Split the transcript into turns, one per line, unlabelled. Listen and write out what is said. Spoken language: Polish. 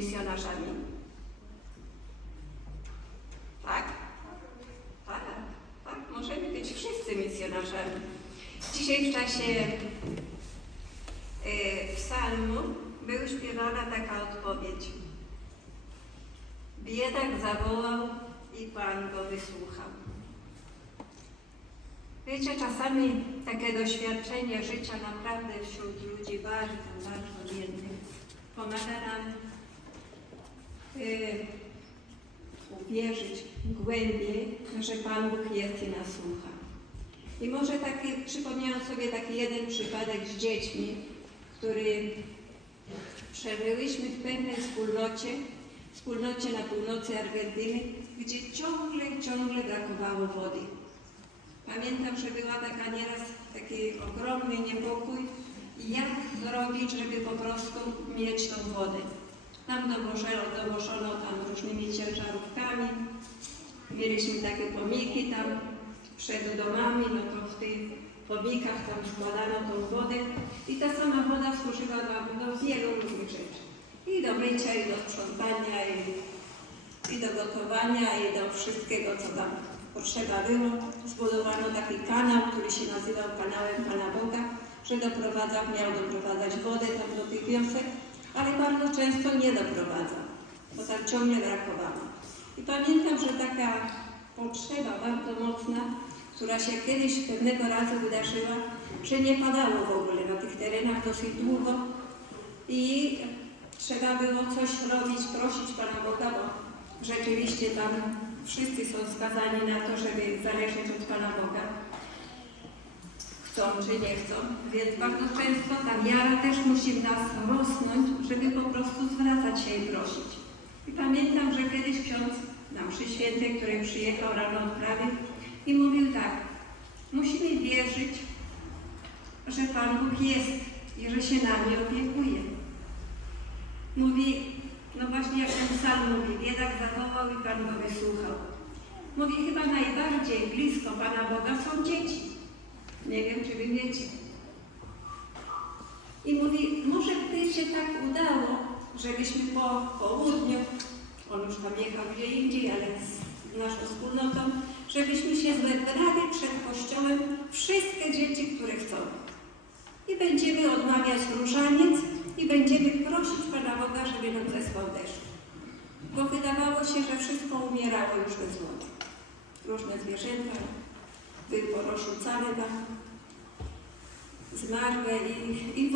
misjonarzami? Tak? Tak, tak, możemy być wszyscy misjonarzami. Dzisiaj w czasie y, psalmu była śpiewana taka odpowiedź. Biedak zawołał i Pan go wysłuchał. Wiecie, czasami takie doświadczenie życia naprawdę wśród ludzi bardzo, bardzo biednych pomaga nam uwierzyć głębiej, że Pan Bóg jest i nas słucha. I może taki, przypomniałam sobie taki jeden przypadek z dziećmi, który przeżyłyśmy w pewnej wspólnocie, wspólnocie na północy Argentyny, gdzie ciągle, ciągle brakowało wody. Pamiętam, że była taka nieraz taki ogromny niepokój, jak zrobić, żeby po prostu mieć tą wodę. Nam dowożono, dowożono tam różnymi ciężarówkami, mieliśmy takie pomiki tam przed domami, no to w tych pomikach tam składano tą wodę i ta sama woda służyła do wielu różnych rzeczy. I do mycia, i do sprzątania, i, i do gotowania, i do wszystkiego, co tam potrzeba było. Zbudowano taki kanał, który się nazywał kanałem Pana Boga, że doprowadzał, miał doprowadzać wodę tam do tych wiosek, ale bardzo często nie doprowadzał, bo tam ciągle brakowało. I pamiętam, że taka potrzeba bardzo mocna, która się kiedyś pewnego razu wydarzyła, że nie padało w ogóle na tych terenach dosyć długo i trzeba było coś robić, prosić Pana Boga, bo rzeczywiście tam wszyscy są skazani na to, żeby zależeć od Pana Boga. Chcą czy nie chcą, więc bardzo często ta wiara też musi w nas rosnąć, żeby po prostu zwracać się i prosić. I pamiętam, że kiedyś ksiądz na mszy świętej, który przyjechał rano odprawić i mówił tak, musimy wierzyć, że Pan Bóg jest i że się nami opiekuje. Mówi, no właśnie jak ten psalm mówi, biedak zawołał i Pan go wysłuchał. Mówi, chyba najbardziej blisko Pana Boga są dzieci. Nie wiem, czy wy wiecie. I mówi, może by się tak udało, żebyśmy po południu, on już tam jechał gdzie indziej, ale z naszą wspólnotą, żebyśmy się zebrali przed kościołem wszystkie dzieci, które chcą. I będziemy odmawiać różaniec i będziemy prosić Pana Boga, żeby nam zesłał deszcz. Bo wydawało się, że wszystko umierało już bez wody. Różne zwierzęta były porozrzucane tam, zmarłe i, i